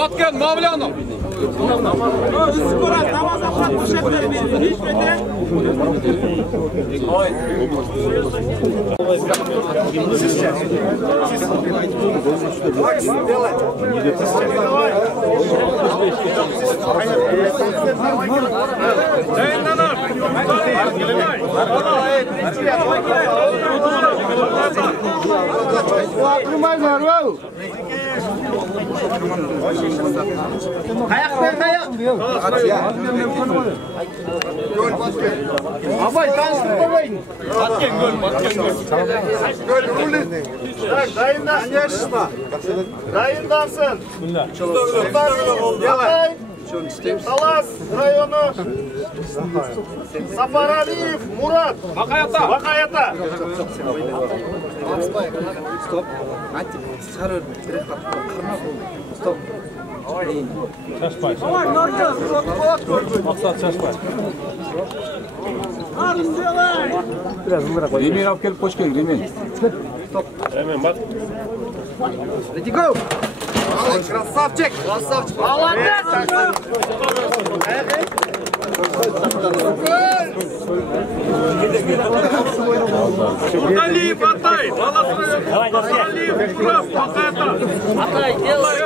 Баткен Мавлянов. Abay tanıştırmayın. Баткен гөл. Göl rulin. Dayındansın. Dayındansın. Yatay. Talas rayonu. Safaraliyev Murat. Bakayata. Stop. Stop. Şaşpay. Maksat şaşpay. Ремень алып келип кош керек, ремень. Hemen bak. Ready go. Красавчик. Молодец. Алиев, Атай! Алиев, прав, Bakayata! Атай, делай!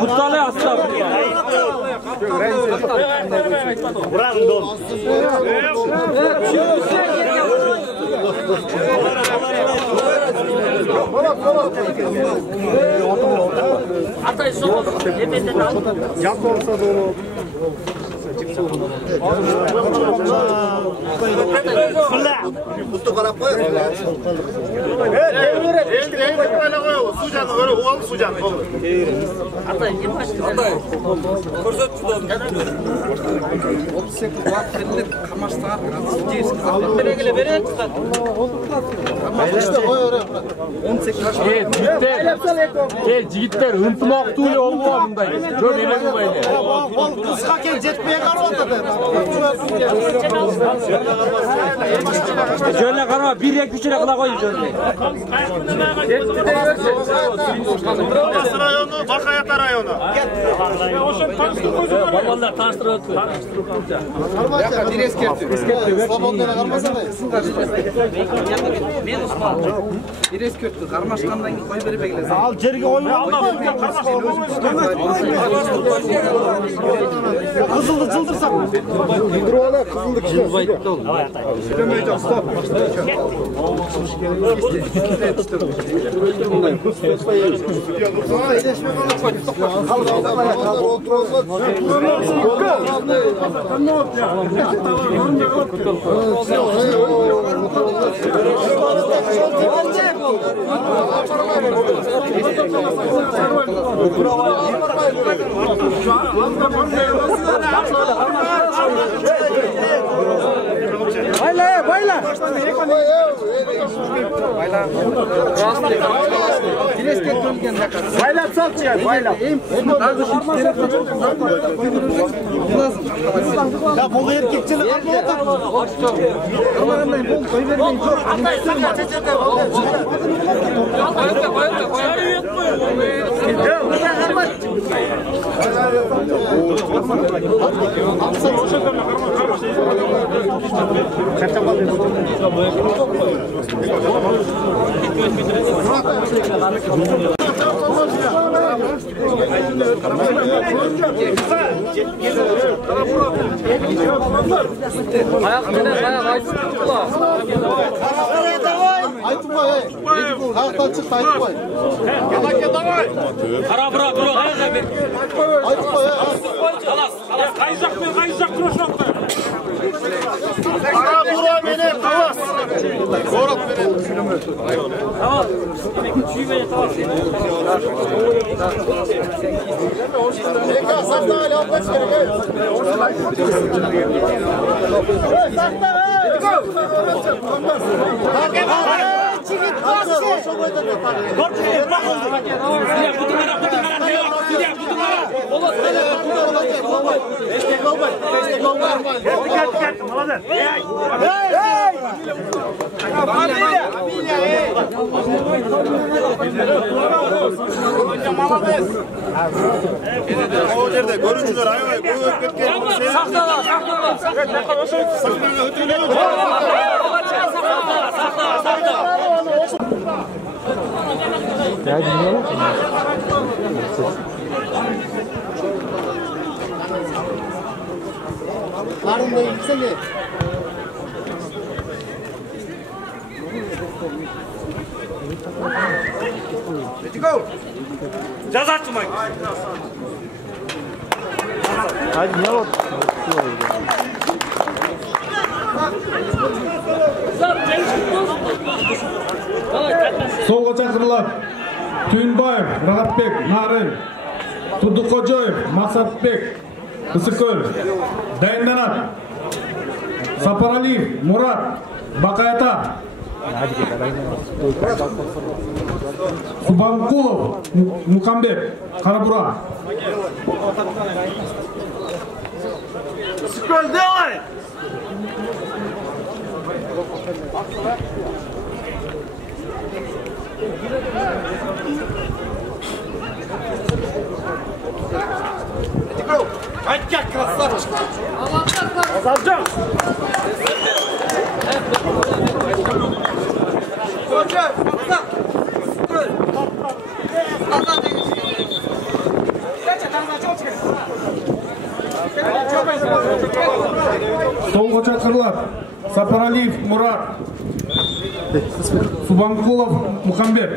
Buttale asla. Атай, сол. Епетен ал. Як olsa da onu. Kutu karap koy. Атай, не başka. Aday. Korzat tutalım. 38 vakitlik kamaşlar. Beregele beret. 18 jigitler ынтымак туй болуп мындай. Жөн эле болбойт. Ол кызга кел жетпей карап атат. Жөнүнө карама 1-2 эле кыла коюп жөн. Rayonu, Bakayata rayonu. Балбандар таныштырып өттү. Bir eskertti. Slobodna'ya karmasana. Мен Усман. Bir eskertti. Karmaşkandan koy verip egilesi. Al jerge oyun. Kızıldı çıldırsak. Hidrola kızıldı kişi. Söylemeyeceğim. Stop. Bayla, bayla. Bayla sal ya, bayla. Ya bu erkekçilik Кайжак мен кайжак күрөшөт. Bura beni kalas. Город берет. Tamam. Şüpheli tamam. Eka sakla Ali Alpaç gerek. Sakla. O yerde görüntüler ayvay. Bu Sakla. Karnında yüksene. Solga çakırlar. Tüynbayev, Rahatbek, Naren, Turdukojoyev, Maksatbek, Isıköl, Dayındanat, Saparaliyev, Murat, Bakayata, Subhankulov, Mukambek, Karabura. Сколь делай! Айтка красавчик. Azalcan! Hoca, bak. Gol. Allah demiş. Solga çakırlar. Saparaliyev, Murat, Subhankulov, Mukambek,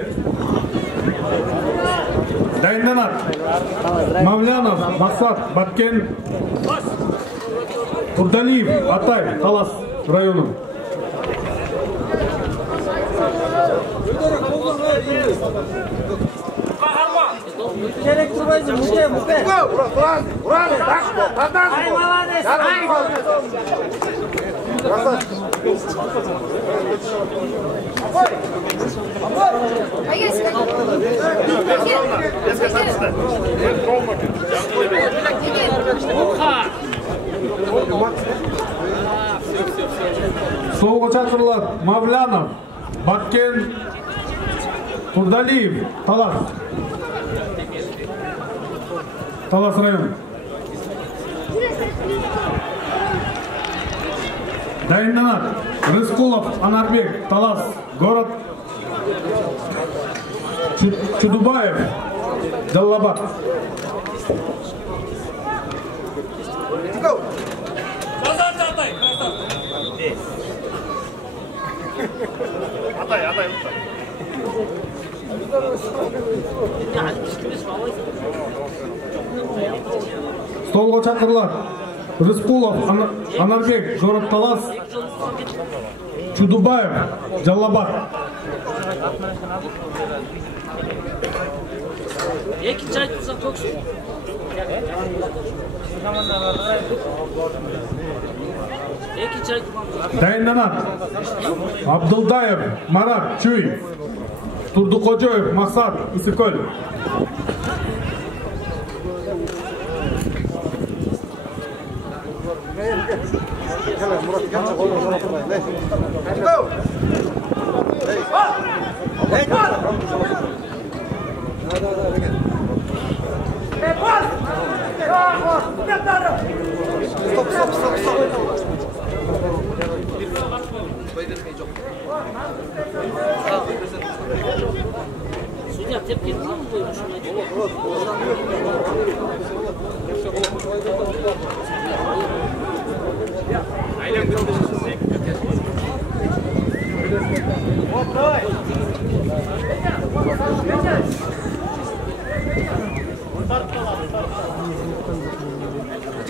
Dayındanat, Mavlyanov, Maksat, Batken, Turdaliyev, Atay, Talas rayonu. Gerek durmayın. Muke. Ay malades. Ay. Solga çakırlar. Mavlyanov, Batken, Turdaliyev, Talas. Talas rayonu. Dayındanat, Rıskulov, Anarbek, Talas, Город Чудубаев, Джаллабад. Столға чакырылар. Рыскулов, Анарбек, город Талас, Чудубаев, Джаллабад. Екі чай тұрса көксін. Екі чай. Дайынданат. Абдылдаев, Марат, Чуй. Турдукожоев, Максат, Исыкөл. Судья tepki mi koymuş?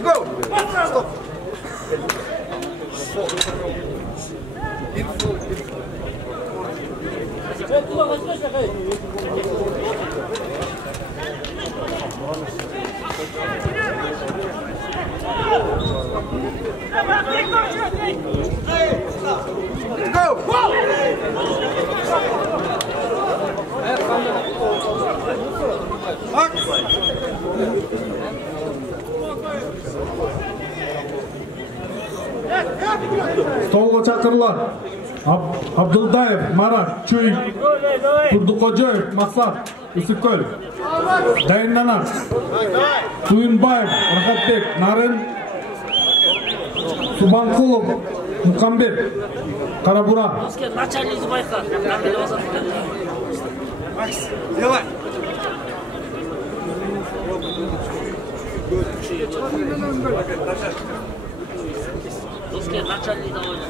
Go. Stop. Stolga chaqirilar. Abduldayev Marat Chuy, Turduqo'joyev Maqsad Issiqko'l. Tayinlanadi. Tuyinbayev Rahatbek Narin, Subhanqulov Muqambek Qarabura. Начальник байқа. Давай. Русский начальник довольно.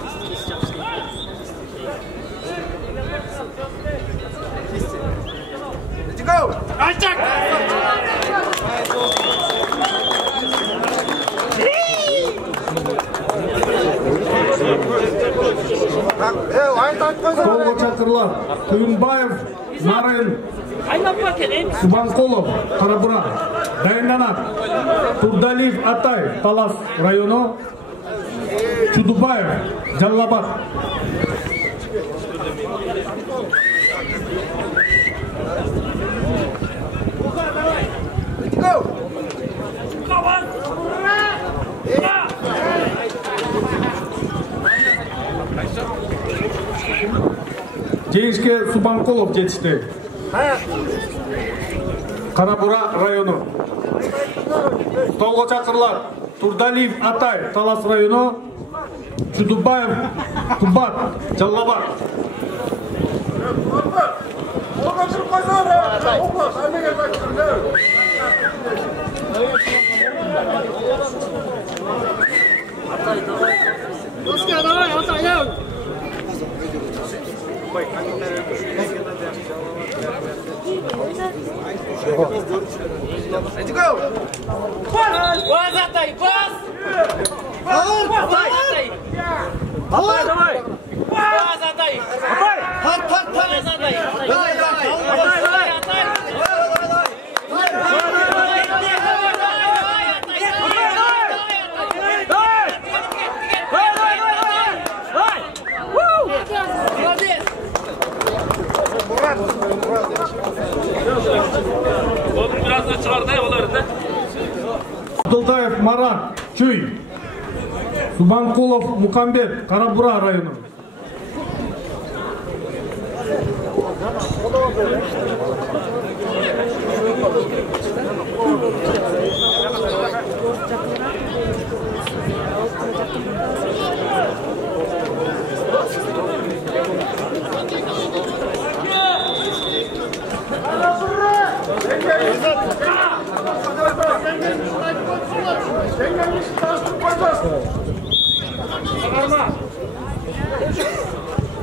Let's go. Attack. Stolga chaqirilar. Tuyinbayev Narin, Subhanqulov Qarabura. Tayinlanadi. Turdialiyev Atay Talas rayoni, Chudubayev Jallabad. Let's go. Jeyishga Subhanqulov yetishdi. Qarabura rayoni. Stolga chaqirilar. Turdialiyev Atay Talas rayoni, Chudubayev Tubat Jallabad. Русский, давай, отойдем. Let's go. Баз атай, баз! Атай, атай! Атай, давай! Баз атай! Атай! Баз атай! Давай, давай! Атай, атай! Abduldayev Marat Chuy, Subhanqulov Muqambek Qarabura rayoni.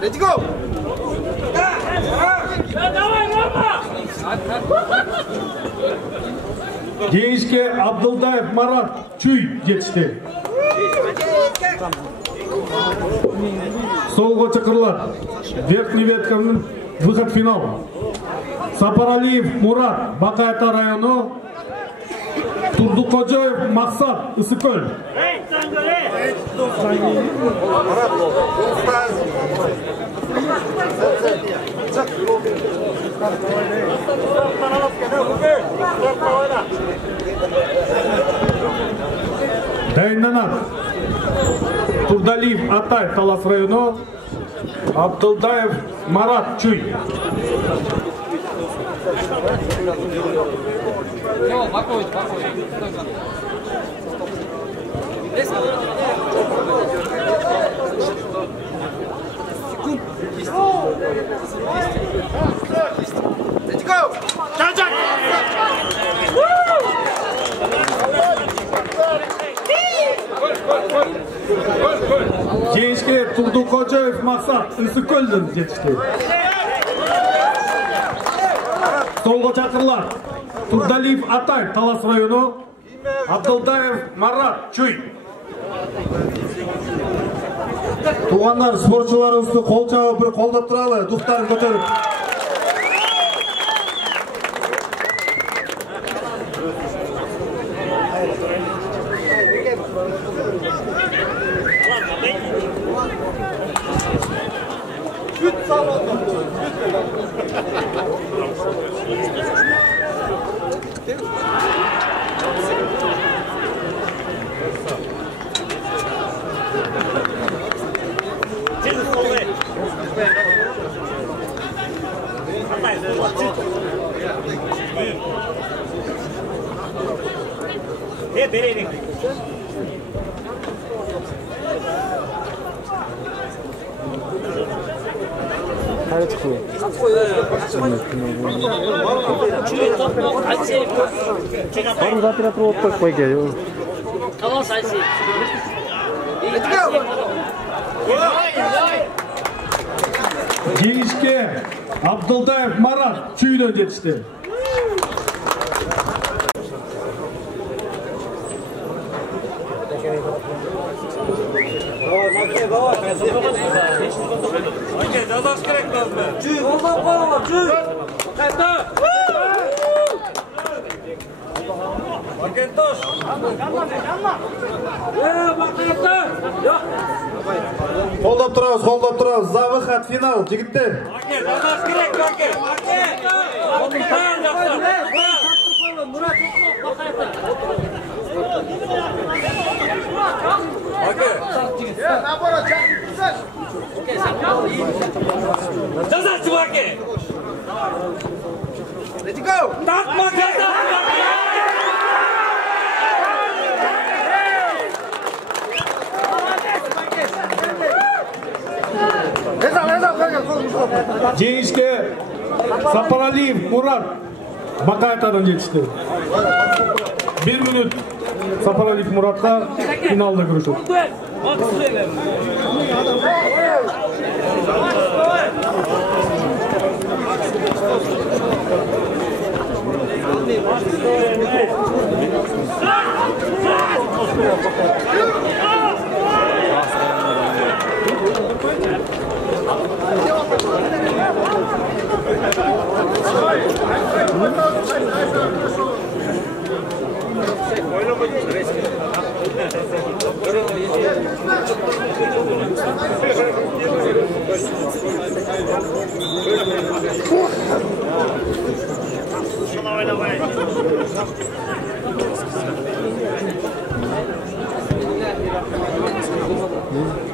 Let's go. Jeyishga Abduldayev Marat Chuy yetishdi. Stolga chaqirilar. Verkhniy ветканың выход в финал. Saparaliyev Murat Baqayta rayoni, Turduqo'joyev Maqsad Issiqko'l. Tayinlanadi. Turdialiyev Atay Talas rayoni, Abduldayev Marat Chuy. Let's go. Jeyishga Turduqo'joyev Maqsad Issiqko'ldan yetishdi. Stolga chaqirilar. Turdialiyev Atay Talas rayoni, Abduldayev Marat Chuy. Туғандар, спортшыларымызды қол жауып, бір қолдап тұралы, дұқтарын көтеріп. Baru rapid otak koy geliyor. Tamam sayısı. Let's go. Jengishga Abdultayev Marat Chuydan yetishdi. Qo'llab turamiz. Zavixat final, jigitlar. Let's go. Jengishga Saparaliyev Murat Baqayatadan yetishdi. 1 minut Saparaliyev Muratga finalda kurashadi.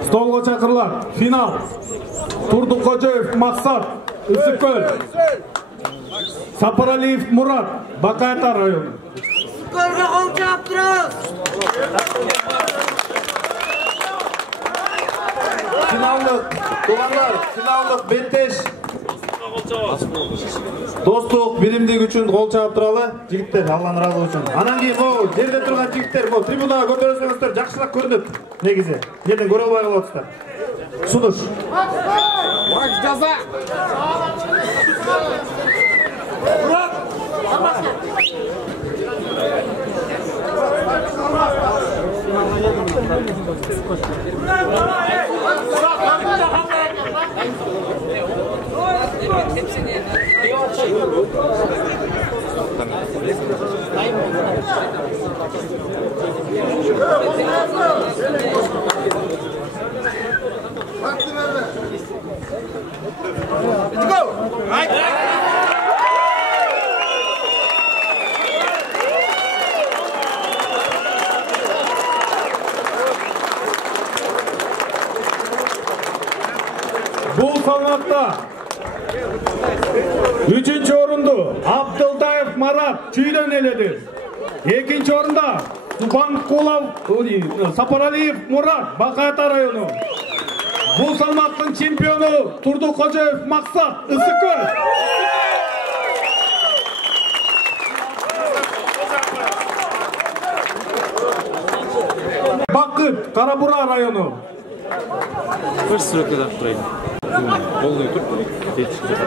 Stolga chaqirilar. Final. Turduqo'jayev Maqsad Issiqko'l. Saparaliyev Murat Baqayata rayoni. Issiqko'lga qo'l chap turamiz. Finallik, to'g'anlar, finallik Bettesh. Do'stlik, bilimlik uchun qo'l chaqib turali. Jigitlar, Allohning rozi bo'lsin. Anan keyin bu yerda turgan jigitlar, bu tribunaga ko'tarilsangizlar, yaxshiroq ko'rinib, negizi. Yerdan ko'ra olmay qolyapsizlar. Sunush. Max jaza. Let's go. Right. Bu salmakta 3. o'rinda Abdultayev Marat Chuydan eledi. 2. o'rinda Subanqulov Saparaliyev Murat Baqayata rayoni. Bu salmakning chempioni Turduqo'jayev Maqsad Issiqko'l. Baqit Qarabura rayoni. Bir sırada turayım. Bolluyu tut. Yetişecek.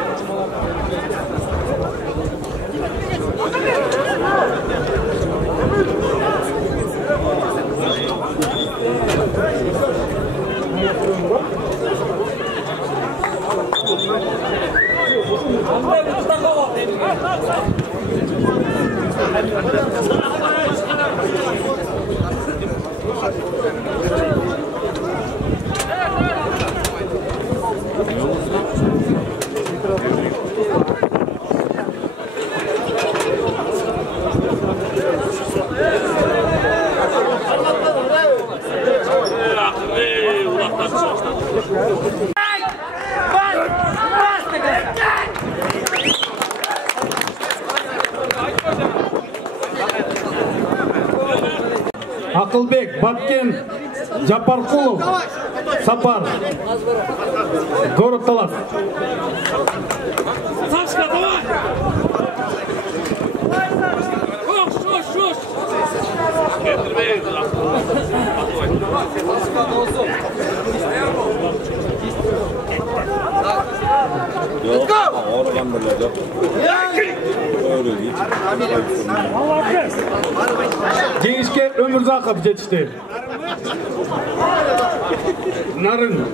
Акылбек, Баткен, Жапаркулов, Сапар. Город Талас. Сашка, давай! Шуш! Let's go! Жеңишке Өмүрзаков жетишти. Нарын.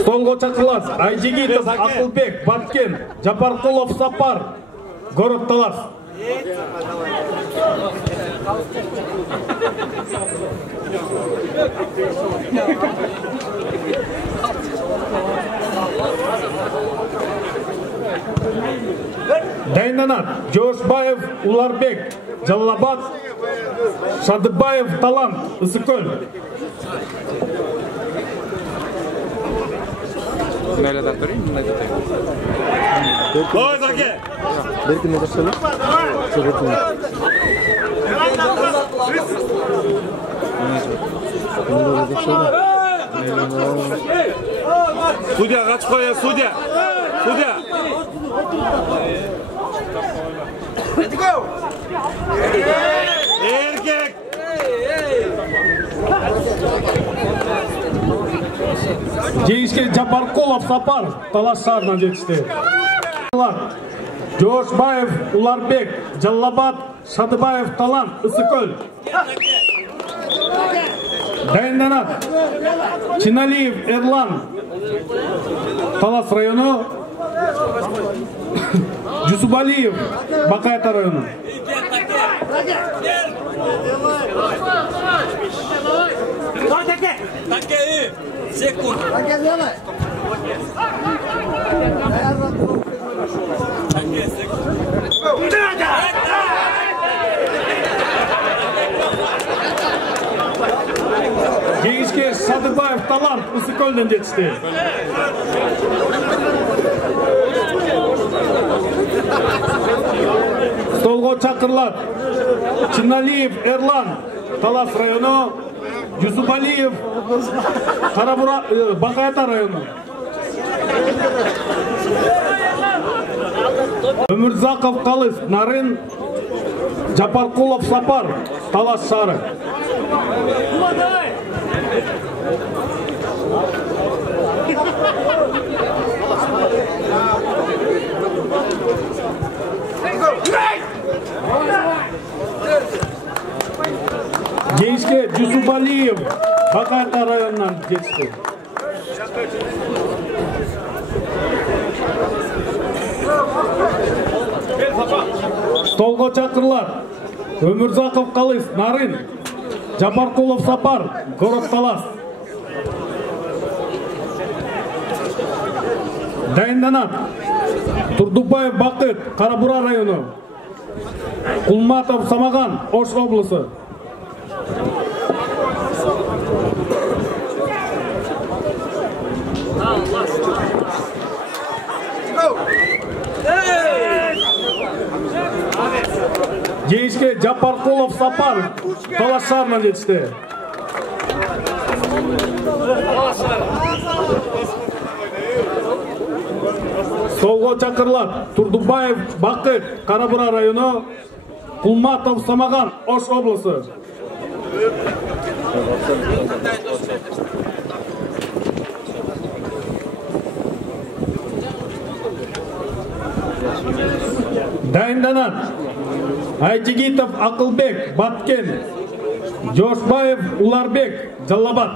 Столго чакырылат. Айжигитов, Акылбек, Баткен, Жапаркулов, Сапар. Город Талас. Дайнанат, Жошбаев, Уларбек, Жаллабад, Шадыбаев, Талант, Ысыкөл. Ой, Заке! Судья, Гачкоя, судья! Судья! Let's go! Erkek! Жеңишке Жапаркулов, Сапар, Талас шаарынан жетишти. Жошбаев, Уларбек, Жаллабад, Шадыбаев, Талант, Ысыкөл. Дайынданат. Чиналиев, Эрлан, Талас району. Жусубалиев, Бакайта району. Жеңишке Шадыбаев, Талант, Ысыкөлдөн жетишти. Столго чакырылат. Чиналиев, Эрлан, Талас району. Жусубалиев, Бакайта району. Өмүрзаков, Калыс, Нарын, Жапаркулов, Сапар, Талас шаары. Жеңишке Жусубалиев, Бакайта районунан жетишти. Столго чакырылат. Өмүрзаков, Калыс, Нарын, Жапаркулов, Сапар, город Талас. Дайынданат. Турдубаев, Бакыт, Карабура району. Кулматов, Самаган, Ош облысы. Жеңишке Жапаркулов, Сапар, Талас шаарынан жетишти. Столго чакырылат. Турдубаев, Бакыт, Карабура району. Кулматов, Самаган, Ош облысы. Дайынданат. Айжигитов, Акылбек, Баткен, Жошбаев, Уларбек, Жаллабад.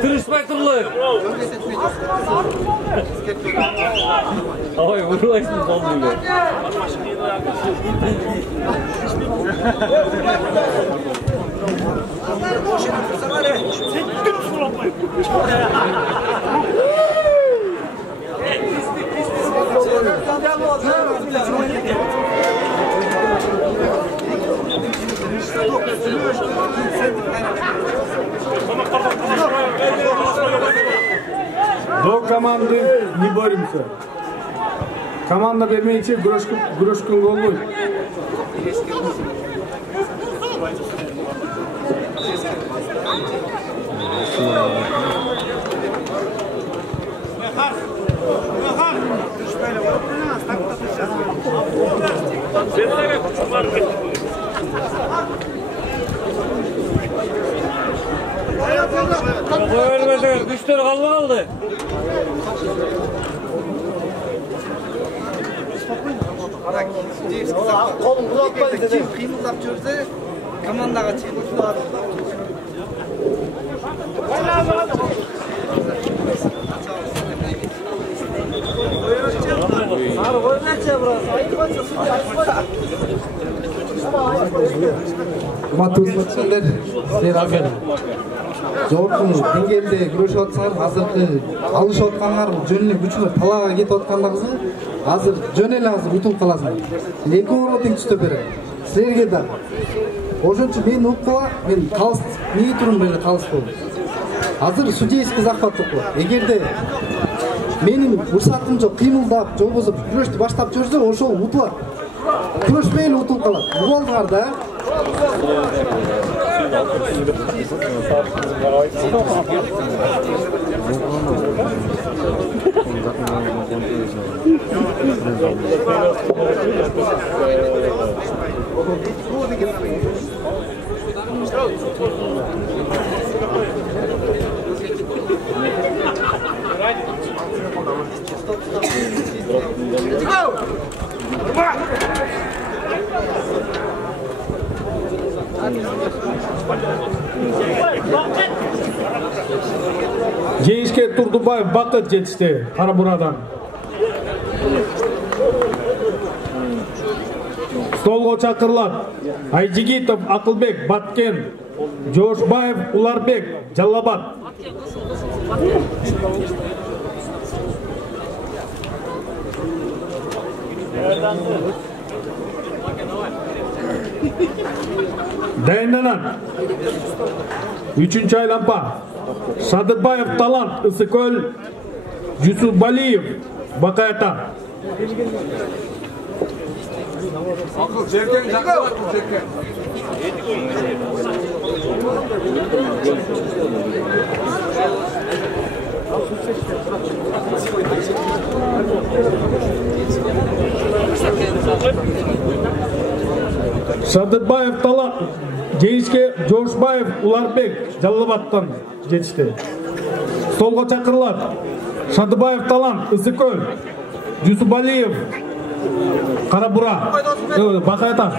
Tırışmay turlar. Ay vurulaysın kalmıyor. До команды не боремся. Команда бермейince güreşkün болбойт. Güçler kaldı. Қолын ұзатпайды, кем қимылдап жүрсе, командаға чейін. Жауапты деңгээлде күрөшүп атсаңар, азыркы алышып аткандар жөнүнө күчүнө талаага кетип аткандарыңызды азыр жөн эле азыр утулуп каласыңар. Эки ороо тең түштөп берем. Силерге да. Ошончо мен укпа, мен калыс ниетим менен калыс болдум. Азыр судейский захват укпа. Эгерде менин урсатым жок, кыймылдап, же болбосо күрөштү баштап жүрсө, ошол утулат. Күрөшпөй эле утулуп калат. Угуңар да. Жеңишке Турдубаев Бакыт жетишти Карабурадан. Столго чакырылат Айжигитов Акылбек Баткен, Жошбаев Уларбек Жаллабад. Дайынданат 3-чү айланпа Садырбаев Талант Ысыкөл, Жусупбалиев Бакайта. Садырбаев Талант жеңишке Жошбаев Уларбек Жаллабадтан жетишти. Столго чакырылат Садырбаев Талант Ысыкөл, Жусупбалиев Карабура Бакайта.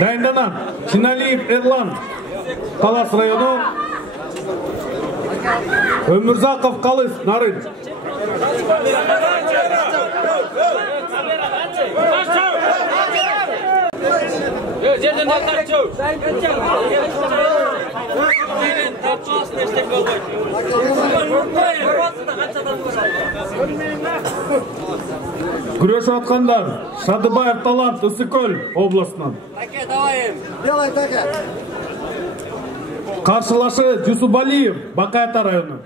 Дайынданат Чиналиев Эрлан Талас району, Өмүрзаков Калыс Нарын. Күрөшүп аткандар Садырбаев Талант Ысыкөл областынан. Каршылашы Жусупбалиев Бакайта району.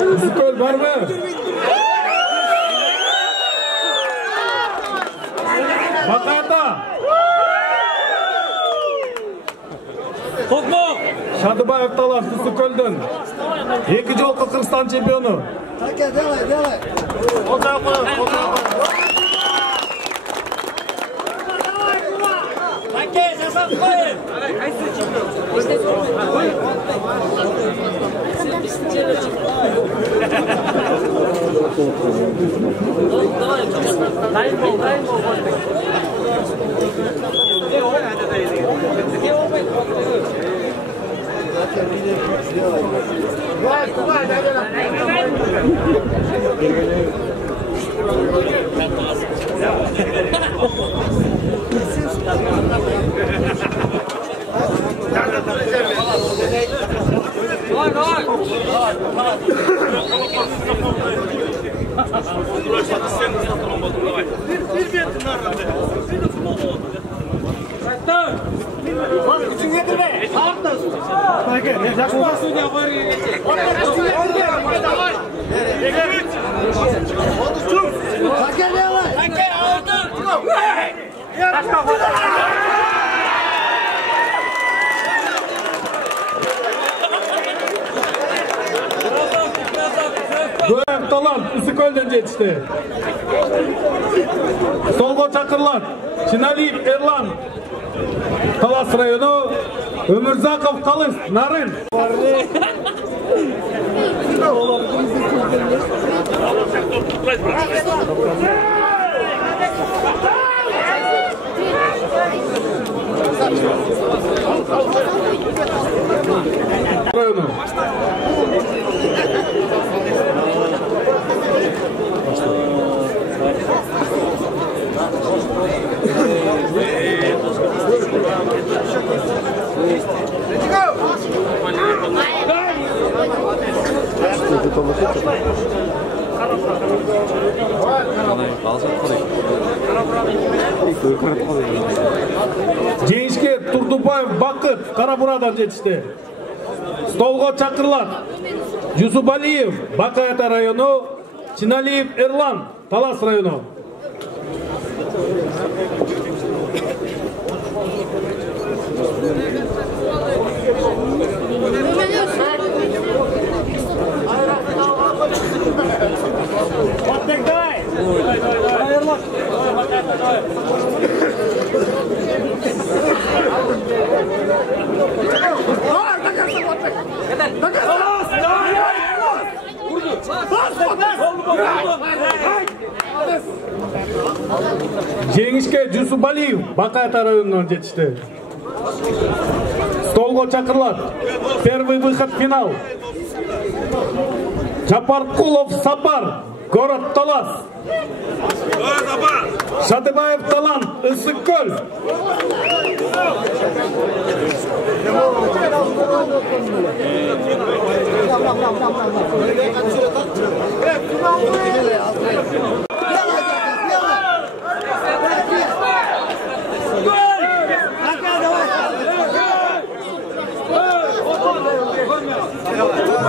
Ысыкөл барбы? Бакайта. Садырбаев Талант Ысыкөлдөн 2 жолку Кыргызстан чемпиону. Делай. Göğek Talan Isiköl'den yetişti. Solgo çakırlar Çinaliyev Erlan Talas rayonu, Ömürzakov Kalış Narın. Rayonu. Жеңишке Турдубаев Бакыт Карабурадан жетишти. Столго чакырылат Жусупалиев Бакаята району, Чиналиев Эрлан Талас району. Жеңишке Жусупалиев Бакаята районунан жетишти. Столго чакырылат. Первый выход в финал. Жапаркулов Сапар, город Талас. Шатыбаев Талан, Ысыккөл.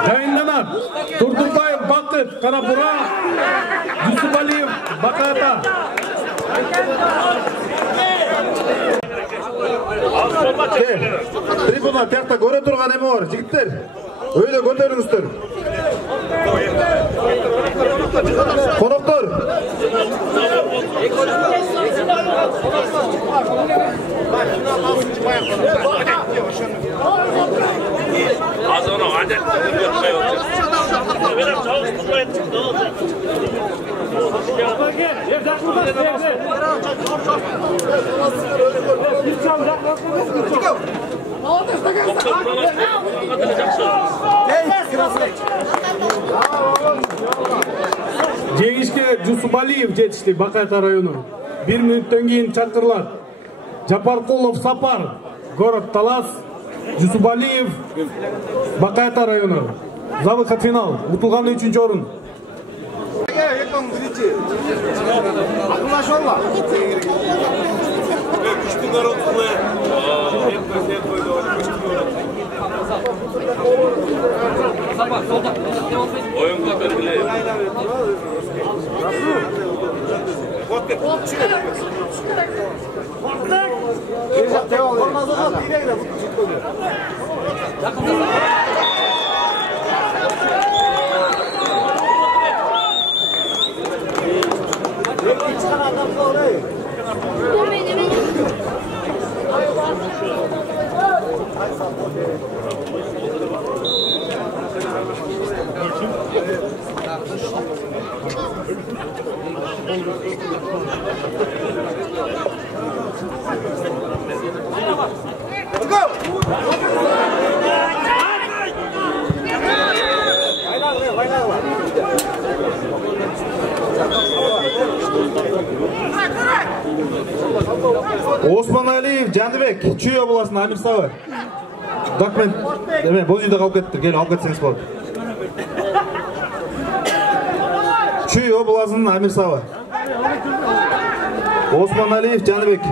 Дайынданат Турдубаев Бакыт Карабура, Жусупалиев Бакаята. Трибуна тиякта көрө турган эме бар, жигиттер. Өйдө көтөрүңүздөр. Коноктор. Азоно, аде. Берем чалып Жеңишке Жусупалиев жетишти Бакаята району. 1 мүнөттөн кийин чакырылат. Жапаркулов Сапар, город Талас, Жусупалиев Бакаята району. За выход в финал. Утулган 3-чү орун. Oyunga belgileyim. Osmanaliyev Jandibek, Чүй обласының Амир Сабы. Документ, деме, бұл үйде қалып кеттір, кел, алып кетсеңіз болады. Чүй обласының Амир Сабы. Osmanaliyev Jandibek.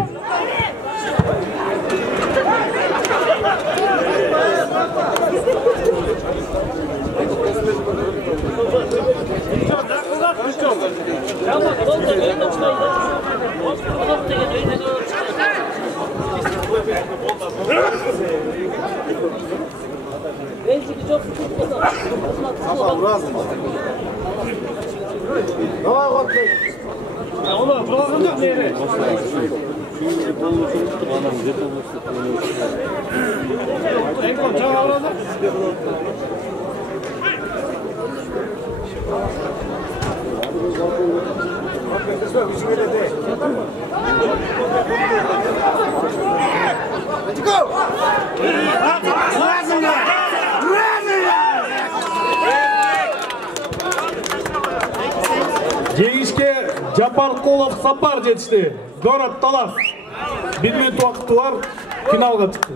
Жеңишке Жапаркулов Сапар жетишти. Город Талас. 1 минут уақыты бар, финалға чыкты.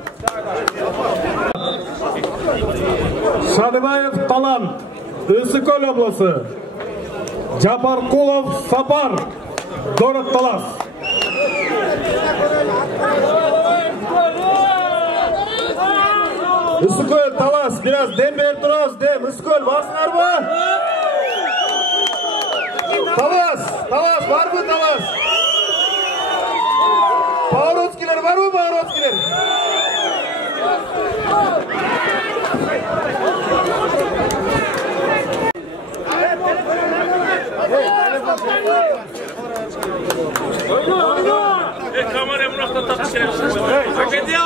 Шадыбаев Талант, Өсікөл облысы. Жапаркулов Сапар, Город Талас. Өсікөл, Талас, biraz dem berip turabыз, dem. Өсікөл, барсыңар ба? Талас, бар mı Талас? Павловскиler var mı Pavlovskiler? Kamerayı bırakta tartışıyoruz. Hak ediyor.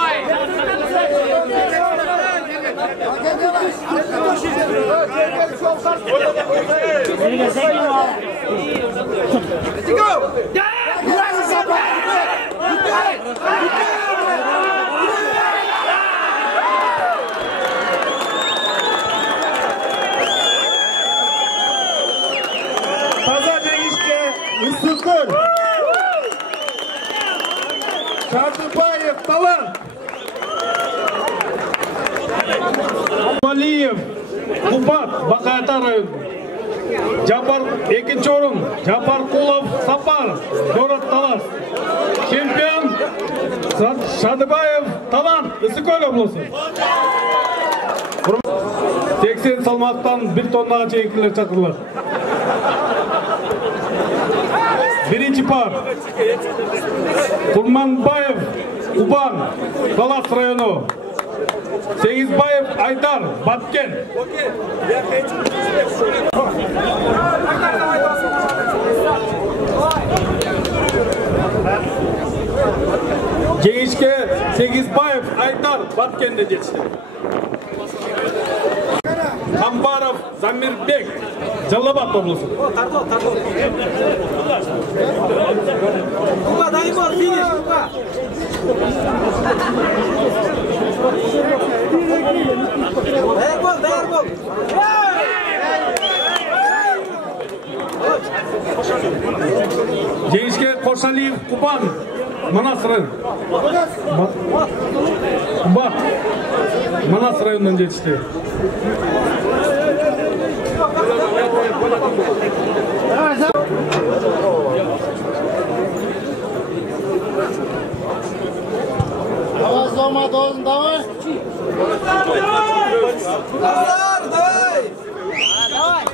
Taza Cengiç'e Üstünkül. Şartıbayev Talant. Aliyev, Kubat, Bakayata rayonu. Japar, ikinci orun, Japarkulov Sapar, Город Талас. Чемпион Шадыбаев Талант, Өсікөл облысы. 80 салмақтан 1 тоннаға чейінкілер шақырылар. Birinci par. Kurmanbayev, Kuban, Talas rayonu. Segizbayev Aytar, Batken. Jengişke Segizbayev Aytar, Batken'de geçti. Kambarov Zamirbek, Жаллабад облысы. Жеңишке Қошалиев Кубан, Манас районы. Кубат, Манас районынан жетишти. Давай, Зома, должен, давай. Давай!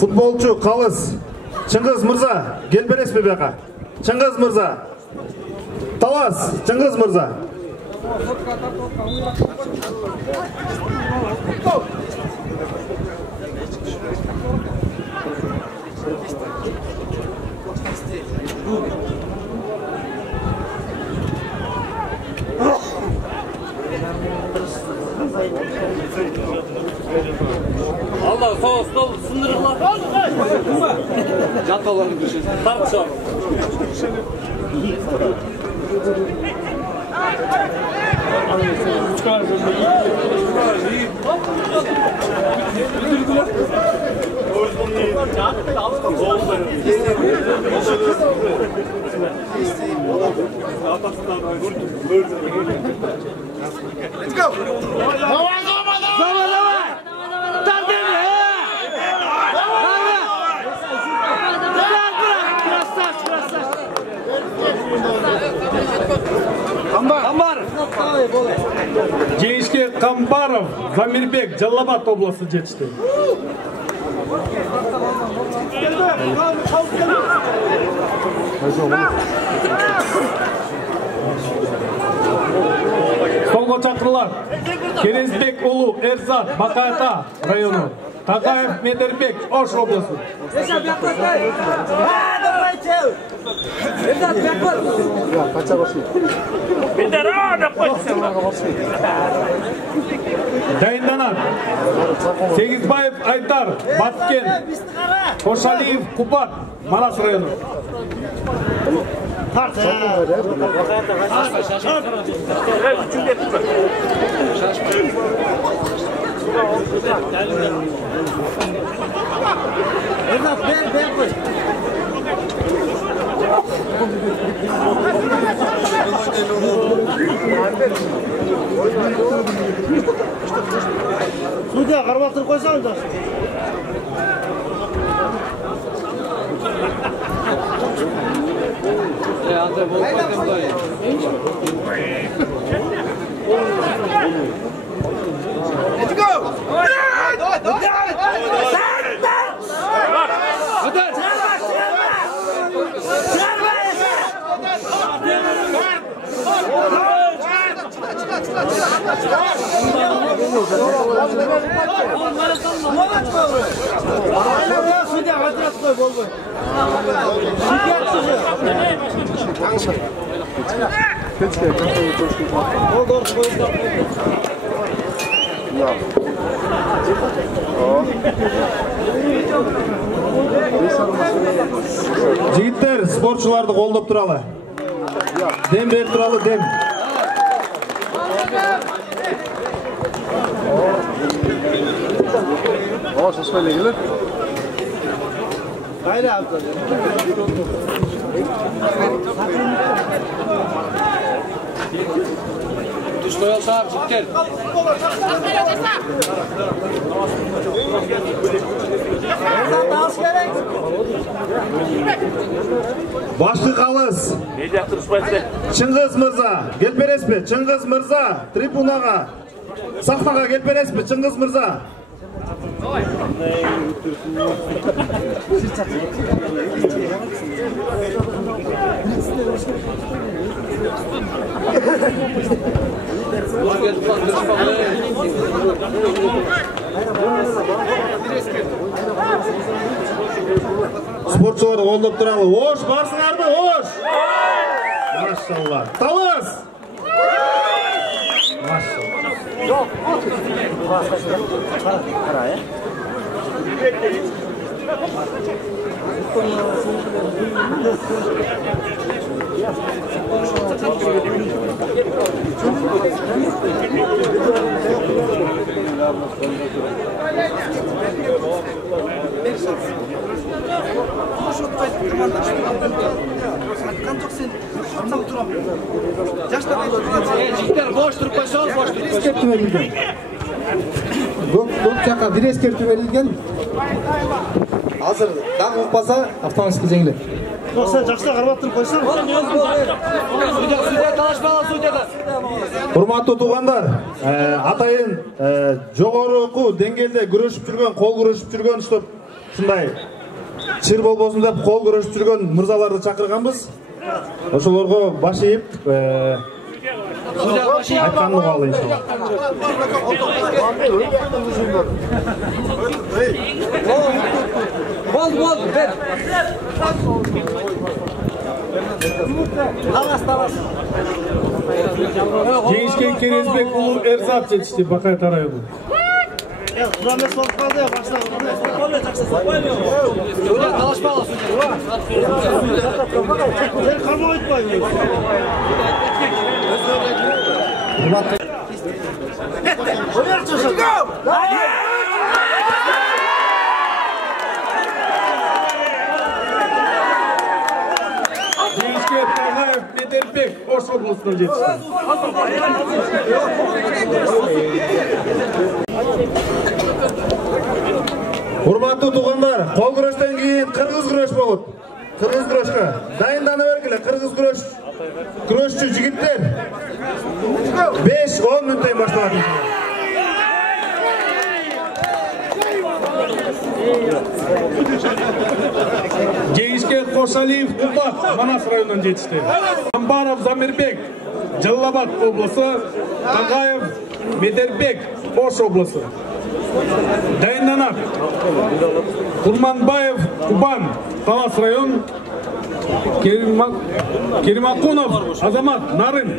Futbolcu Қалыс Чыңғыз Мырза, кел бересіз бе бияқа? Чыңғыз Мырза. Талас, Чыңғыз Мырза. Stol sındırırlar. Jantalarını düşün. Tartışalım. Let's go. Давай! Камбар. Жеңишке Камбаров, Замирбек, Жалал-Абад обласы жетишти. Солго чакырылат. Керезбек уулу Эрзат, Бакай-Ата району. Такаев Медербек, Ош обласы. Дайынданат. Сегизбаев Айтар, Баткен, Кошалиев Купат, Мараш району. Судья, қарбақтыр қойсаңыз. Let's go. Жигиттер, спортчуларды колдоп туралы. Дем берип туралы, дем. Düşmeye sahip cidden. Башкы калыс. Чыңгыз мырза, келип бересизби? Чыңгыз мырза, трибунага, сахнага келип бересизби? Чыңгыз мырза. Спортчуларды колдоп туралы. Ош барсыңарбы? Ош! Машалла. Талыс! Машалла. Жігіттер, бош тұрып қойсаңыз, бош тұрып қойсаңыз. Көп жаққа ескерту берілген. Азыр дағы ұқпаса автоматически жеңіледі. Сен жақсы қарбап тұрып қойсаң. Судья талашпалы, судьяда. Урматтуу туугандар, атайын жогорку деңгээлде күрөшүп жүргөн, кол күрөшүп жүргөн, ушундай чыр болбосун деп кол күрөшүп жүргөн мырзаларды чакырганбыз. Ошолорго баш ийип, айтканды кылалы иншалла. Болды, бер. Жеңишке Керезбек уулу Эрзат жетишти, Бакай-Ата району. Kuramet soğuk kaldı ya başla. Sen kalma etmeyin. Gençlik Tağayev Mederbek Oş областынан жетişti. Урматтуу туугандар, кол күрөштөн кийин кыргыз күрөш болот. Кыргыз күрөшкө дайындана бергиле. Кыргыз күрөшчү жигиттер 5-10 мүнөттөн башталат. Жеңишке Кошалиев Кубат Манас районунан жетишти. Камбаров Замирбек Жалал-Абад облусу, Тағаев Медербек Ош облусу. Дайынданат Курманбаев Кубан Талас район, Керимакунов Азамат Нарын.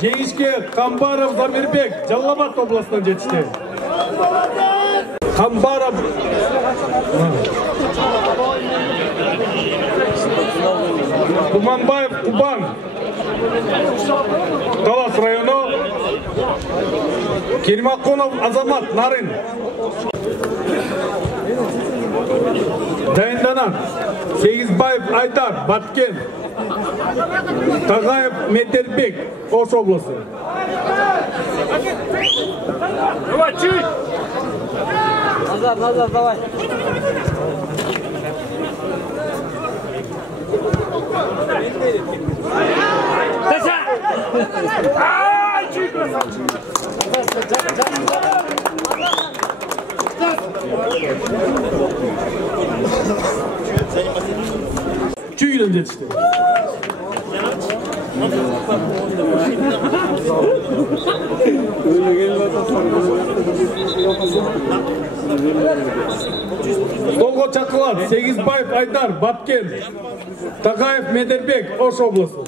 Жеңишке Камбаров Замирбек Жалал-Абад областынан жетишти. Камбаров Куманбаев Кубан Талас району, Керимакунов Азамат Нарын. Дайынданат Сегизбаев Айдар Баткен Тағаев Медербек Ош облысы. Давай, чуть! Назад, давай. Таша! Ай, чуть! Чүйден жетишти. Столго чакырылат Сегизбаев Айдар Баткен Тағаев Медербек Ош облысы.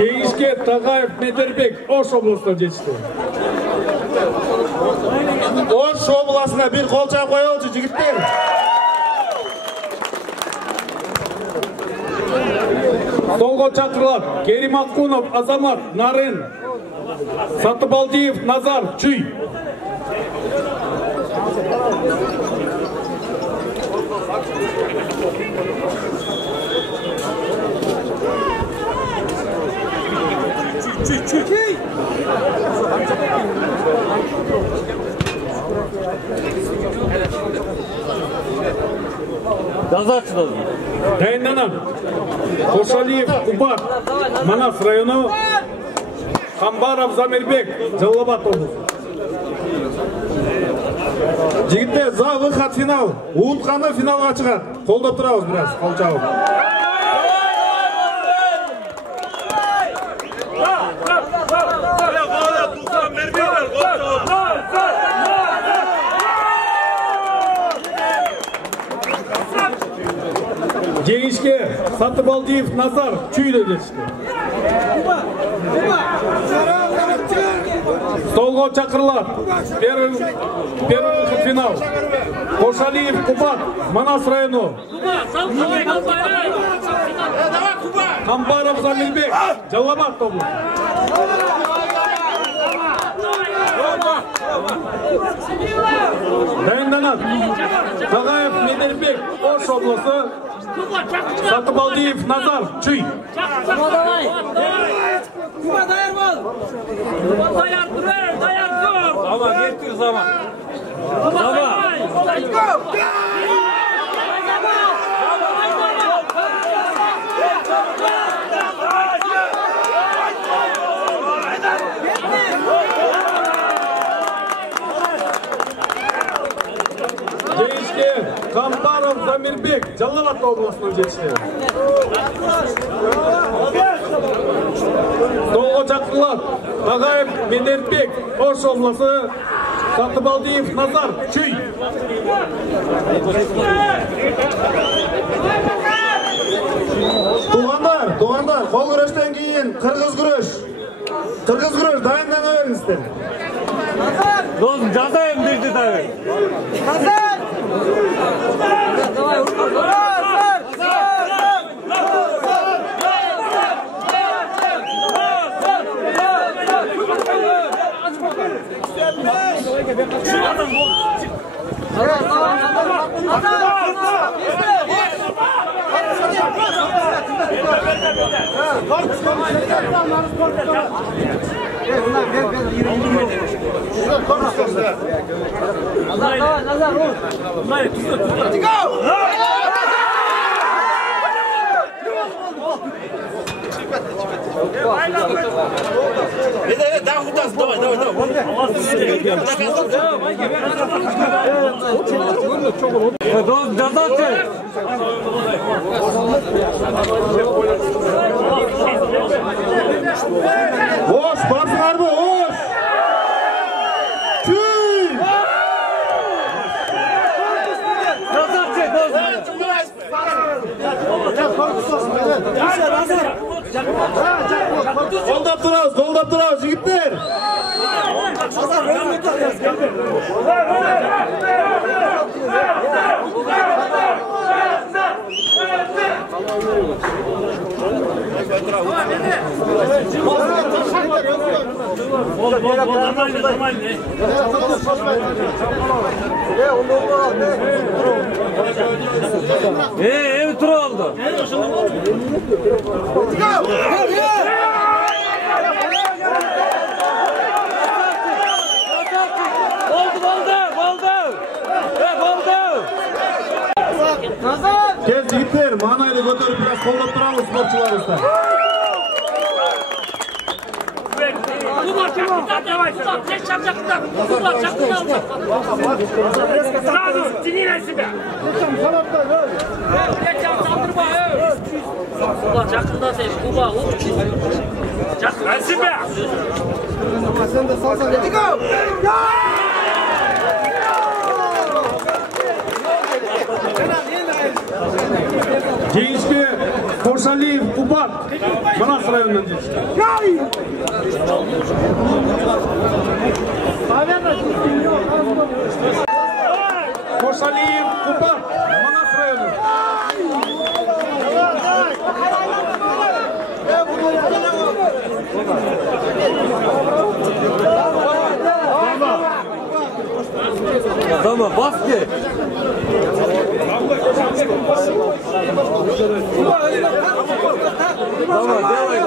Жеңишке Тағаев Медербек Ош облысынан жетишти. Ош обласына bir kol çap koyulcu jigitler. Столго чакырылат Керимакунов Азамат Нарын, Сатыбалдиев Назар Чүй. Дайынданат Кошалиев Кубат Манас району, Камбаров Замирбек, Жалал-Абад облысы. Жігіттер, за выход финал. Уылтқаны финалға шығады. Қолдап тұрауыз біраз, қол чауып. Жеңішке Сатыбалдиев Назар чүйді жетішті. Столға чақырылады. Первый финал. Қошалиев Кубат, Манас районы. Камбаров Замирбек, Жалал-Абад облысы. Дайынданады. Тағаев Медербек, Ош облысы. Сатыбалдиев Назар чүй. Zaman yetiyor zaman. Жеңішке Камбаров Замирбек, Жалал-Абад облысының жетішті. Столға чақырылады. Тағаев Медербек, Ош облысы. Сатыбалдиев Назар чүй. Туғандар, қол күрештен кейін қырғыз күреш. Қырғыз күреш дайындана беріңіздер. Dostum жазайын берді дайын. Ош, басыңар бы, Ош! Чүй! Қолдап тұрауыз, жігіттер! Ev tur oldu. Kez жігіттер, маңайды көтеріп біраз қолдап тұрамыз спортшыларымызды. Сразу тяни на себя. На себя. Жеңішке Қошалиев Кубат, Манас районынан жетішті. Қошалиев Кубат, Манас районы. Dama basket. Dama делай.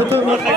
Өтө мыкты.